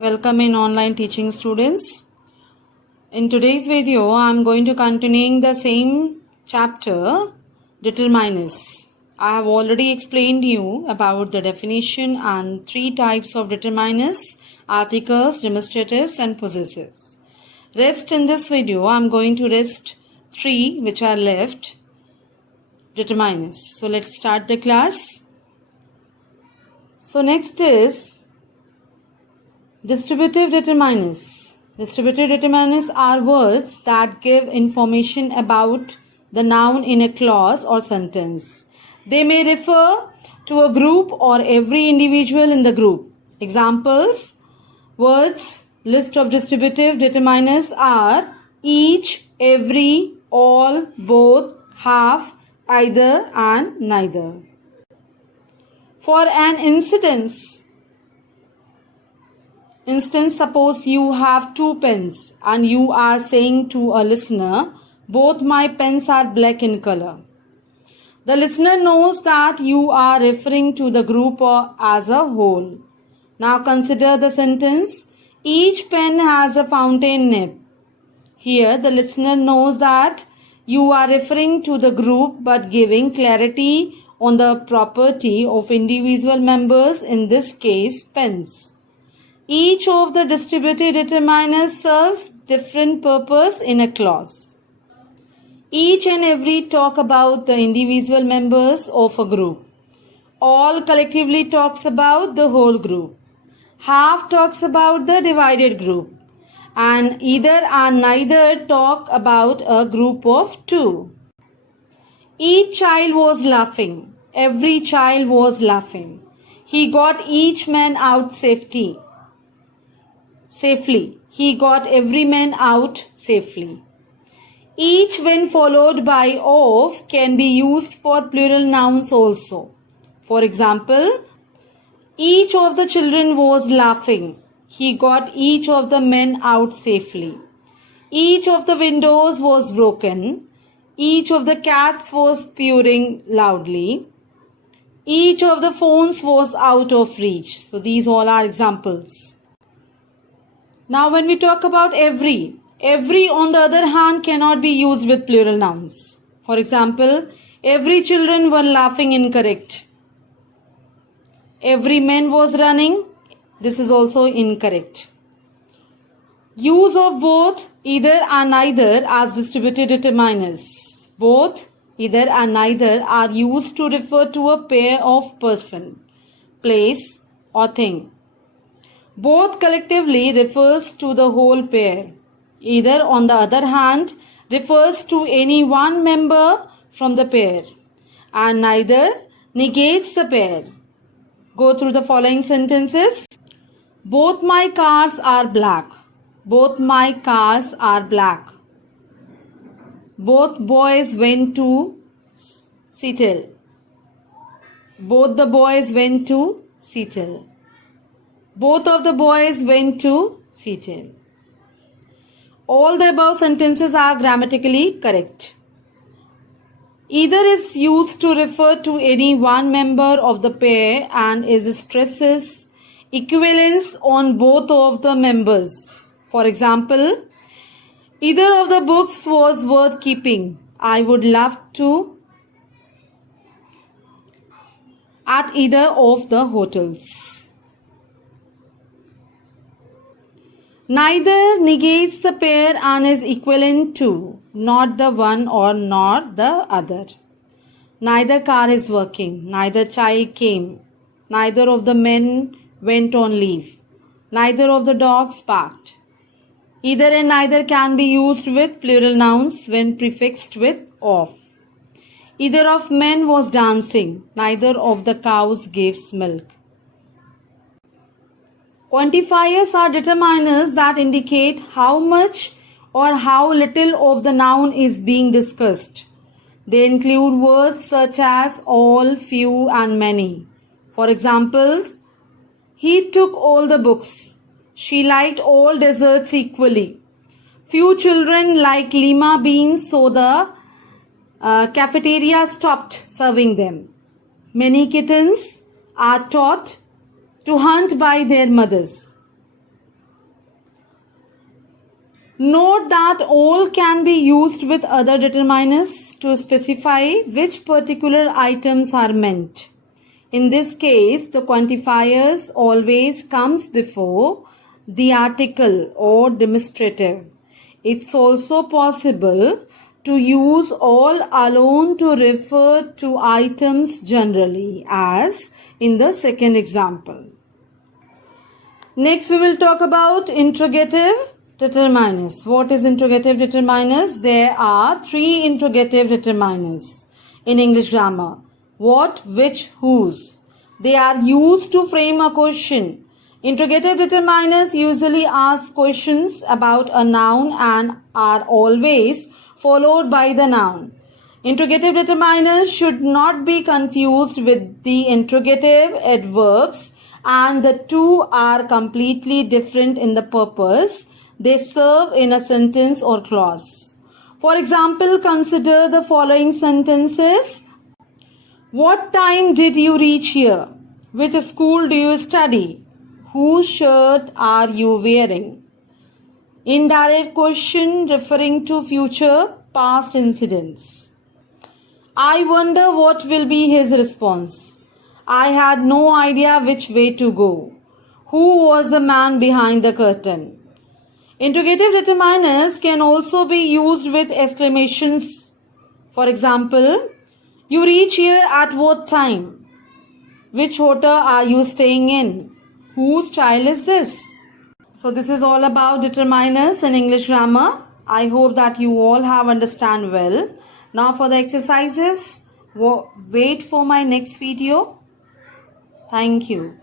Welcome in online teaching students. In today's video, I am going to continuing the same chapter, determiners. I have already explained you about the definition and three types of determiners, articles, demonstratives and possessives. Rest in this video, I am going to rest three which are left, determiners. So let's start the class. So next is distributive determiners. Distributive determiners are words that give information about the noun in a clause or sentence. They may refer to a group or every individual in the group. Examples, words, list of distributive determiners are each, every, all, both, half, either and neither. For an instance, suppose you have two pens and you are saying to a listener, both my pens are black in color. The listener knows that you are referring to the group as a whole. Now consider the sentence, each pen has a fountain nib. Here the listener knows that you are referring to the group but giving clarity on the property of individual members, in this case pens. Each of the distributive determiners serves different purpose in a clause. Each and every talk about the individual members of a group. All collectively talks about the whole group. Half talks about the divided group. And either and neither talk about a group of two. Each child was laughing. Every child was laughing. He got each man out safely. He got every man out safely. Each when followed by of can be used for plural nouns also. For example, each of the children was laughing. He got each of the men out safely. Each of the windows was broken. Each of the cats was purring loudly. Each of the phones was out of reach. So these all are examples. Now when we talk about every on the other hand cannot be used with plural nouns. For example, every children were laughing incorrect. Every man was running. This is also incorrect. Use of both, either and neither as distributive determiners. Both, either and neither are used to refer to a pair of person, place or thing. Both collectively refers to the whole pair. Either, on the other hand, refers to any one member from the pair. And neither negates the pair. Go through the following sentences. Both my cars are black. Both my cars are black. Both boys went to Seattle. Both the boys went to Seattle. Both of the boys went to Seattle. All the above sentences are grammatically correct. Either is used to refer to any one member of the pair and stresses equivalence on both of the members. For example, either of the books was worth keeping. I would love to at either of the hotels. Neither negates the pair and is equivalent to not the one or not the other. Neither car is working. Neither child came. Neither of the men went on leave. Neither of the dogs barked. Either and neither can be used with plural nouns when prefixed with of. Either of men was dancing. Neither of the cows gives milk. Quantifiers are determiners that indicate how much or how little of the noun is being discussed. They include words such as all, few and many. For examples, he took all the books. She liked all desserts equally. Few children like lima beans, so the cafeteria stopped serving them. Many kittens are taught to hunt by their mothers. Note that all can be used with other determiners to specify which particular items are meant. In this case, the quantifiers always comes before the article or demonstrative. It's also possible to use all alone to refer to items generally, as in the second example. Next, we will talk about interrogative determiners. What is interrogative determiners? There are 3 interrogative determiners in English grammar. What, which, whose. They are used to frame a question. Interrogative determiners usually ask questions about a noun and are always followed by the noun. Interrogative determiners should not be confused with the interrogative adverbs, and the two are completely different in the purpose they serve in a sentence or clause. For example, consider the following sentences. What time did you reach here? Which school do you study? Whose shirt are you wearing? Indirect question referring to future past incidents. I wonder what will be his response. I had no idea which way to go. Who was the man behind the curtain? Interrogative determiners can also be used with exclamations. For example, you reach here at what time? Which hotel are you staying in? Whose child is this? So this is all about determiners in English grammar. I hope that you all have understand well. Now for the exercises, wait for my next video. Thank you.